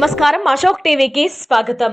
నమస్కారం, అశోక్ టీవీకి స్వాగతం.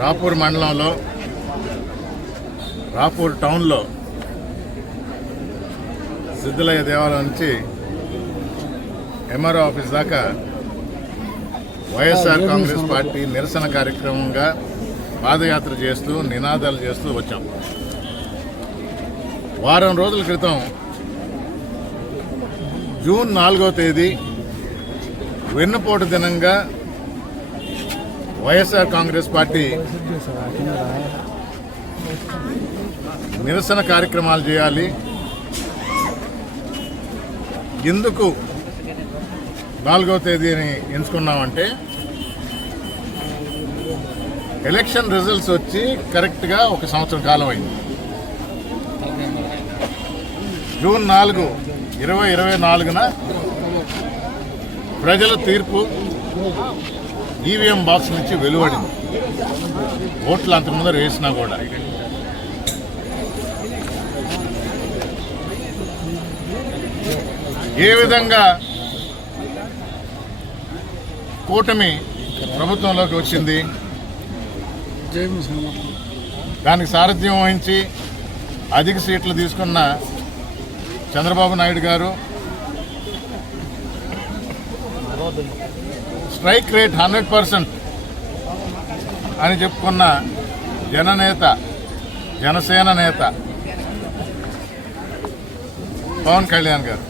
రాపూర్ మండలంలో రాపూర్ టౌన్లో సిద్ధలయ్య దేవాలయం నుంచి ఎంఆర్ఓ ఆఫీస్ దాకా వైఎస్ఆర్ కాంగ్రెస్ పార్టీ నిరసన కార్యక్రమంగా పాదయాత్ర చేస్తూ నినాదాలు చేస్తూ వచ్చాం. వారం రోజుల క్రితం జూన్ 4వ తేదీ వెన్నుపోటు దినంగా వైఎస్ఆర్ కాంగ్రెస్ పార్టీ నిరసన కార్యక్రమాలు చేయాలి. ఎందుకు 4వ తేదీని ఎంచుకున్నామంటే ఎలక్షన్ రిజల్ట్స్ వచ్చి కరెక్ట్గా 1 సంవత్సరం కాలం అయింది. జూన్ 4, 2024న ప్రజల తీర్పు ఈవీఎం బాక్స్ నుంచి వెలువడింది. ఓట్లు అంత ముందర వేసినా కూడా ఏ విధంగా కూటమి ప్రభుత్వంలోకి వచ్చింది, దానికి సారథ్యం వహించి అధిక సీట్లు తీసుకున్న చంద్రబాబు నాయుడు గారు స్ట్రైక్ రేట్ 100% అని చెప్పుకున్న జననేత, జనసేన నేత పవన్ కళ్యాణ్ గారు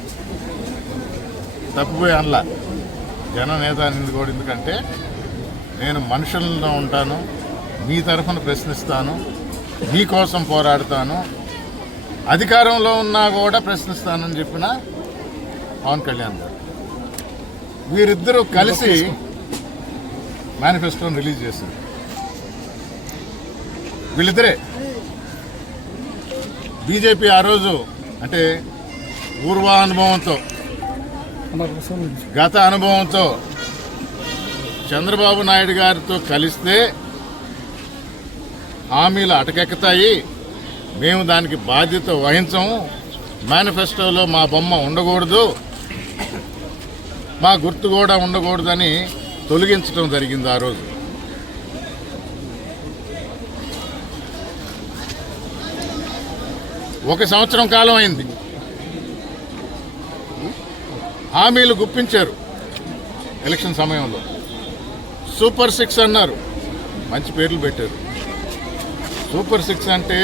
తప్పిపోయి అనలా జననేత అనేది కూడా. ఎందుకంటే నేను మనుషుల్లో ఉంటాను, మీ తరఫున ప్రశ్నిస్తాను, మీకోసం పోరాడతాను, అధికారంలో ఉన్నా కూడా ప్రశ్నిస్తానని చెప్పిన పవన్ కళ్యాణ్ గారు. వీరిద్దరూ కలిసి మేనిఫెస్టోని రిలీజ్ చేశారు. వీళ్ళిద్దరే. బీజేపీ ఆ రోజు అంటే పూర్వానుభవంతో, గత అనుభవంతో చంద్రబాబు నాయుడు గారితో కలిస్తే హామీలు అటకెక్కుతాయి, మేము దానికి బాధ్యత వహించము, మేనిఫెస్టోలో మా బొమ్మ ఉండకూడదు, మా గుర్తు కూడా ఉండకూడదని తొలగించడం జరిగింది ఆ రోజు. ఒక సంవత్సరం కాలం అయింది. హామీలు గుప్పించారు ఎలక్షన్ సమయంలో. సూపర్ 6 అన్నారు, మంచి పేర్లు పెట్టారు. సూపర్ 6 అంటే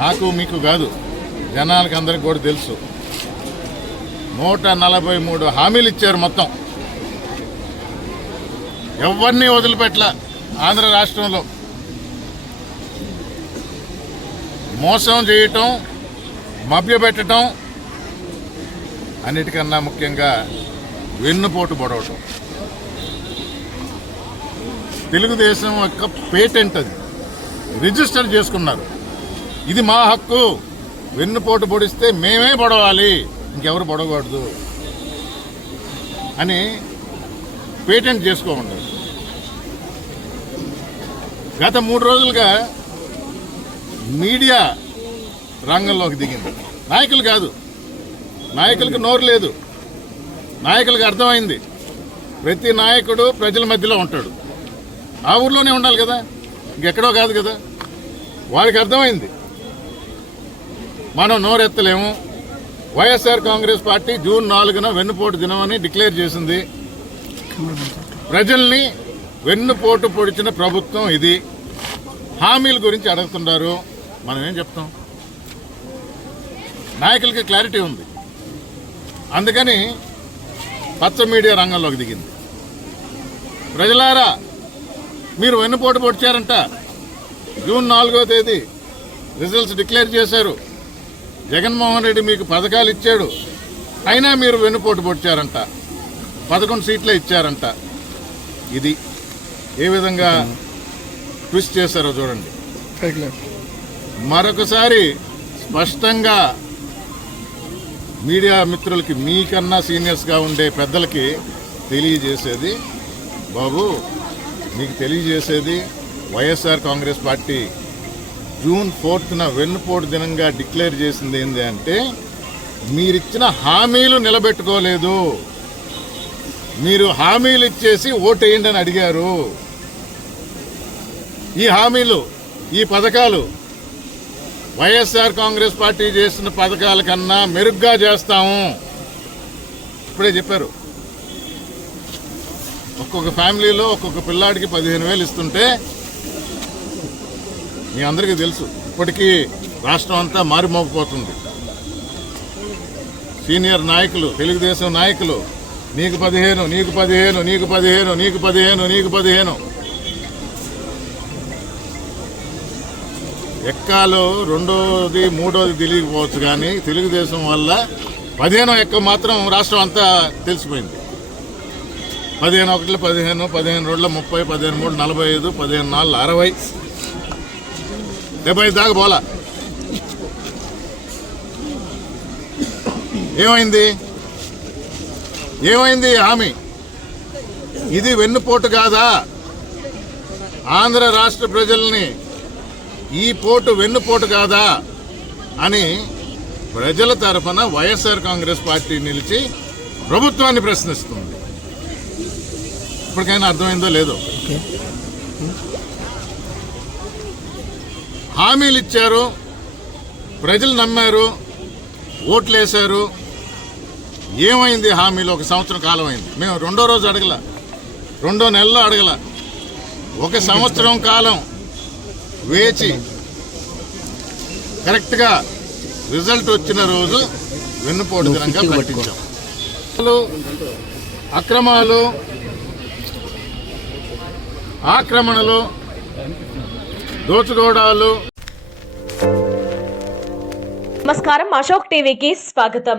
నాకు మీకు కాదు, జనాలకు అందరికి కూడా తెలుసు. 143 హామీలు ఇచ్చారు మొత్తం. ఎవరిని వదిలిపెట్టల. ఆంధ్ర రాష్ట్రంలో మోసం చేయటం, మభ్యపెట్టడం, అన్నిటికన్నా ముఖ్యంగా వెన్నుపోటు పొడవటం. తెలుగుదేశం యొక్క పేటెంట్ అది, రిజిస్టర్ చేసుకున్నారు. ఇది మా హక్కు, వెన్నుపోటు పొడిస్తే మేమే పొడవాలి, ఇంకెవరు పొడవకూడదు అని పేటెంట్ చేసుకోమన్నారు. గత 3 రోజులుగా మీడియా రంగంలోకి దిగింది. నాయకులు కాదు, నాయకులకు నోరు లేదు. నాయకులకు అర్థమైంది, ప్రతి నాయకుడు ప్రజల మధ్యలో ఉంటాడు, ఆ ఊర్లోనే ఉండాలి కదా, ఇంకెక్కడో కాదు కదా. వారికి అర్థమైంది మనం నోరెత్తలేము. వైఎస్ఆర్ కాంగ్రెస్ పార్టీ జూన్ 4న వెన్నుపోటు దినమని డిక్లేర్ చేసింది. ప్రజల్ని వెన్నుపోటు పొడిచిన ప్రభుత్వం ఇది. హామీల గురించి అడుగుతున్నారు, మనం ఏం చెప్తాం? నాయకులకి క్లారిటీ ఉంది. అందుకని పచ్చ మీడియా రంగంలోకి దిగింది. ప్రజలారా, మీరు వెన్నుపోటు పొడిచారంట. జూన్ 4వ తేదీ రిజల్ట్స్ డిక్లేర్ చేశారు. జగన్మోహన్ రెడ్డి మీకు పథకాలు ఇచ్చాడు, అయినా మీరు వెన్నుపోటు పొడిచారంట. 11 సీట్లే ఇచ్చారంట. ఇది ఏ విధంగా ట్విస్ట్ చేశారో చూడండి. మరొకసారి స్పష్టంగా మీడియా మిత్రులకి, మీకన్నా సీనియర్స్గా ఉండే పెద్దలకి తెలియజేసేది, బాబు మీకు తెలియజేసేది, వైఎస్ఆర్ కాంగ్రెస్ పార్టీ జూన్ 4న వెన్నుపోటు దినంగా డిక్లేర్ చేసింది ఏంటి అంటే, మీరిచ్చిన హామీలు నిలబెట్టుకోలేదు. మీరు హామీలు ఇచ్చేసి ఓటేయండి అని అడిగారు. ఈ హామీలు, ఈ పథకాలు వైఎస్ఆర్ కాంగ్రెస్ పార్టీ చేసిన పథకాల కన్నా మెరుగ్గా చేస్తాము. ఇప్పుడే చెప్పారు, ఒక్కొక్క ఫ్యామిలీలో ఒక్కొక్క పిల్లాడికి 15,000 ఇస్తుంటే మీ అందరికీ తెలుసు, ఇప్పటికీ రాష్ట్రం అంతా మారిమోగిపోతుంది. సీనియర్ నాయకులు, తెలుగుదేశం నాయకులు, నీకు 15, నీకు 15, నీకు 15, నీకు 15, నీకు 15. ఎక్కాలు రెండోది మూడోది తెలియకపోవచ్చు, కానీ తెలుగుదేశం వల్ల 15 ఎక్క మాత్రం రాష్ట్రం అంతా తెలిసిపోయింది. 15 ఒకటిలో 15, 15 2 30, 15 3 45, 15 4 60, 70 దాకా పోలా. ఏమైంది? ఏమైంది హామీ? ఇది వెన్నుపోటు కాదా? ఆంధ్ర రాష్ట్ర ప్రజల్ని ఈ పోటు వెన్నుపోటు కాదా అని ప్రజల తరఫున వైఎస్ఆర్ కాంగ్రెస్ పార్టీ నిలిచి ప్రభుత్వాన్ని ప్రశ్నిస్తుంది. ఇప్పటికైనా అర్థమైందో లేదో. హామీలు ఇచ్చారు, ప్రజలు నమ్మారు, ఓట్లు వేశారు. ఏమైంది హామీలు? 1 సంవత్సరం కాలం అయింది. మేము 2వ రోజు అడగల, 2వ నెలలో అడగల. 1 సంవత్సరం కాలం వేచి కరెక్ట్గా రిజల్ట్ వచ్చిన రోజు వెన్నుపోటు దినంగా ప్రకటించాం. అక్రమాలు, ఆక్రమణలు, దోచుకోవడాలు. నమస్కారం, అశోక్ టీవీకి స్వాగతం.